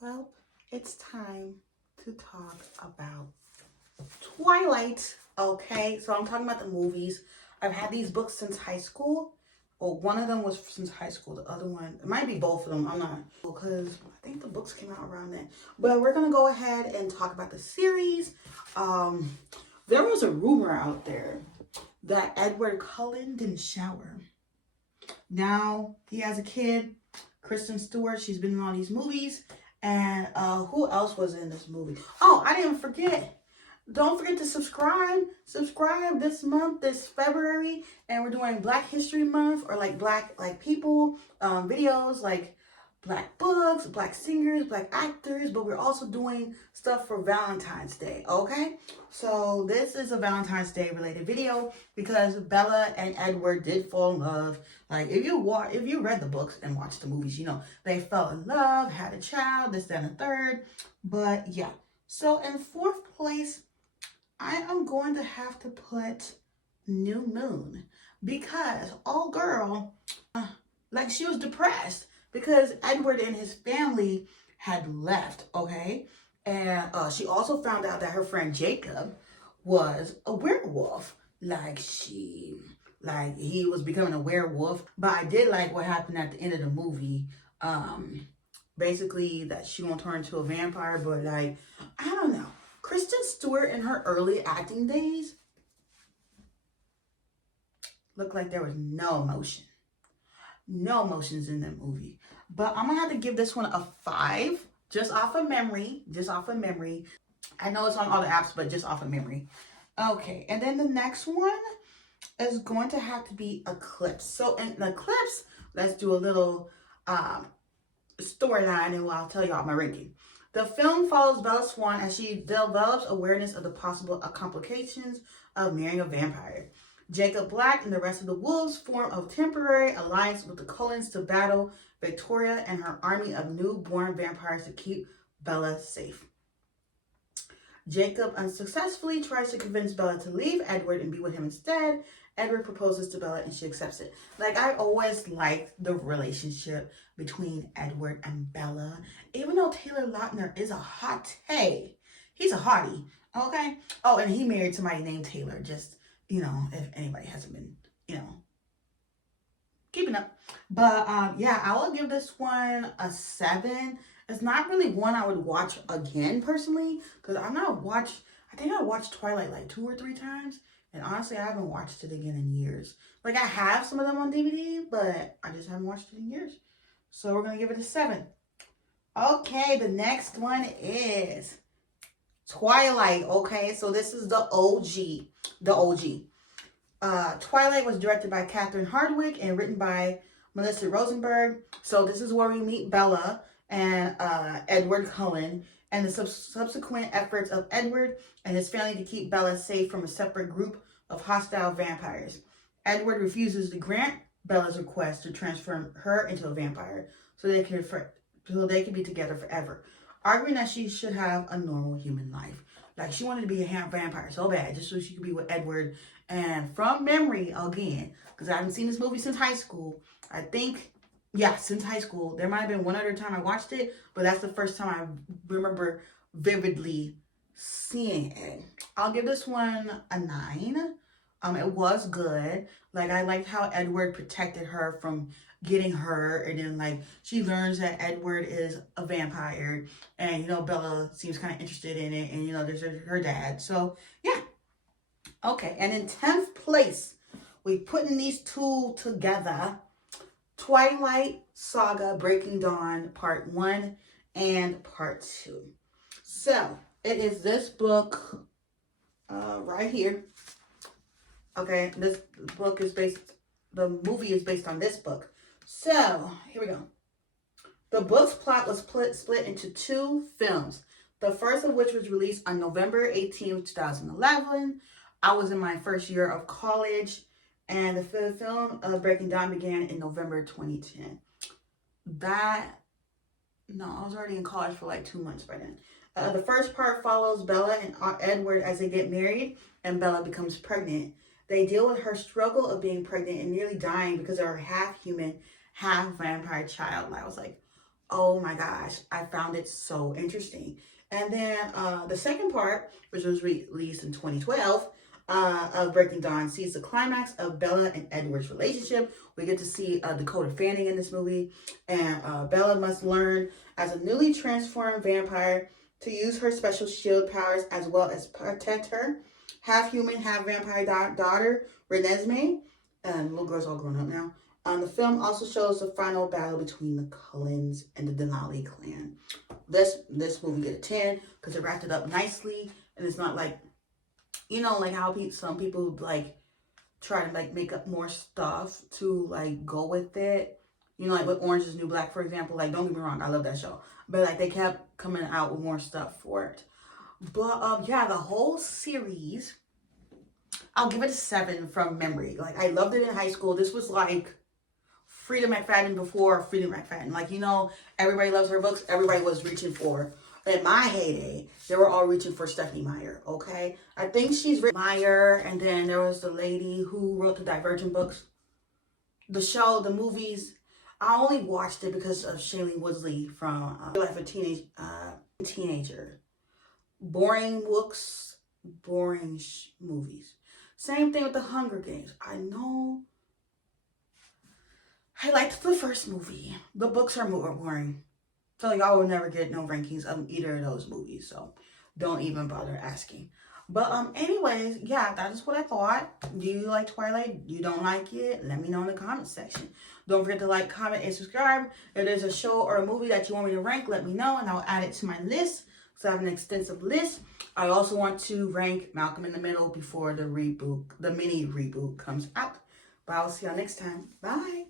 Well, it's time to talk about Twilight. Okay, so I'm talking about the movies. I've had these books since high school. Well, one of them was since high school. The other one, it might be both of them. I'm not, because I think the books came out around then. But we're gonna go ahead and talk about the series. There was a rumor out there that Edward Cullen didn't shower. Now he has a kid, Kristen Stewart. She's been in all these movies. And who else was in this movie? Oh, I didn't forget. Don't forget to subscribe. Subscribe this month, this February, and we're doing Black History Month, or like Black people videos, like Black books, Black singers, Black actors. But we're also doing stuff for Valentine's Day. Okay, so this is a Valentine's Day related video because Bella and Edward did fall in love. Like if you read the books and watched the movies, you know they fell in love, had a child, this, that, and the third. But yeah, so in fourth place, I am going to have to put New Moon, because old girl, like, she was depressed because Edward and his family had left, okay? And she also found out that her friend Jacob was a werewolf. He was becoming a werewolf. But I did like what happened at the end of the movie. Basically that she won't turn into a vampire, but like, I don't know. Kristen Stewart in her early acting days looked like there was no emotion. No emotions in that movie. But I'm gonna have to give this one a 5, just off of memory. I know it's on all the apps, but just off of memory. Okay, and then the next one is going to have to be Eclipse. So in Eclipse, let's do a little storyline, and I'll tell y'all my ranking. The film follows Bella Swan as she develops awareness of the possible complications of marrying a vampire. Jacob Black and the rest of the wolves form a temporary alliance with the Cullens to battle Victoria and her army of newborn vampires to keep Bella safe. Jacob unsuccessfully tries to convince Bella to leave Edward and be with him instead. Edward proposes to Bella and she accepts it. Like, I always liked the relationship between Edward and Bella. Even though Taylor Lautner is a hottie. He's a hottie, okay? Oh, and he married somebody named Taylor. Just, you know, if anybody hasn't been, you know, keeping up. But yeah, I will give this one a 7. It's not really one I would watch again personally, because I think I watched Twilight like 2 or 3 times, and honestly I haven't watched it again in years. Like, I have some of them on DVD, but I just haven't watched it in years. So we're gonna give it a 7. Okay, the next one is Twilight. Okay, so this is the OG. Twilight was directed by Catherine Hardwicke and written by Melissa Rosenberg. So this is where we meet Bella and Edward Cullen and the subsequent efforts of Edward and his family to keep Bella safe from a separate group of hostile vampires. Edward refuses to grant Bella's request to transform her into a vampire so they can be together forever, arguing that she should have a normal human life. Like, she wanted to be a vampire so bad, just so she could be with Edward. And from memory, again, because I haven't seen this movie since high school, I think, yeah, since high school. There might have been one other time I watched it, but that's the first time I remember vividly seeing it. I'll give this one a 9. It was good. Like, I liked how Edward protected her from getting hurt, and then like she learns that Edward is a vampire, and you know Bella seems kind of interested in it, and you know there's her dad. So yeah. Okay, and in 10th place, we putting these two together: Twilight Saga Breaking Dawn Part 1 and Part 2. So it is this book right here. Okay, this book is the movie is based on this book. So here we go. The book's plot was split into 2 films. The first of which was released on November 18th, 2011. I was in my first year of college, and the film of Breaking Dawn began in November 2010. I was already in college for like 2 months by then. The first part follows Bella and Edward as they get married, and Bella becomes pregnant. They deal with her struggle of being pregnant and nearly dying because of her half-human, half-vampire child. And I was like, Oh my gosh, I found it so interesting. And then the second part, which was released in 2012, of Breaking Dawn, sees the climax of Bella and Edward's relationship. We get to see Dakota Fanning in this movie, and Bella must learn as a newly transformed vampire to use her special shield powers as well as protect her half-human, half-vampire daughter, Renesmee. And little girl's all grown up now. The film also shows the final battle between the Cullens and the Denali clan. This movie get a 10 because it wrapped it up nicely, and it's not like, you know, like how some people like try to like make up more stuff to like go with it. You know, like with Orange is the New Black, for example. Like, don't get me wrong, I love that show, but like they kept coming out with more stuff for it. But yeah, the whole series, I'll give it a 7 from memory. Like, I loved it in high school. This was like Frida McFadden before Frida McFadden. Like, you know, everybody loves her books. Everybody was reaching for, in my heyday, they were all reaching for Stephenie Meyer, okay? I think she's written Meyer, and then there was the lady who wrote the Divergent books. The show, the movies, I only watched it because of Shailene Woodley from Life of Teenager. Boring books, boring movies. Same thing with the Hunger Games. I know. I liked the first movie. The books are more boring. So y'all will never get no rankings of either of those movies. So don't even bother asking. But anyways, yeah, that is what I thought. Do you like Twilight? You don't like it? Let me know in the comment section. Don't forget to like, comment, and subscribe. If there's a show or a movie that you want me to rank, let me know, and I'll add it to my list. So I have an extensive list. I also want to rank Malcolm in the Middle before the reboot, the mini reboot comes out. But I'll see y'all next time. Bye.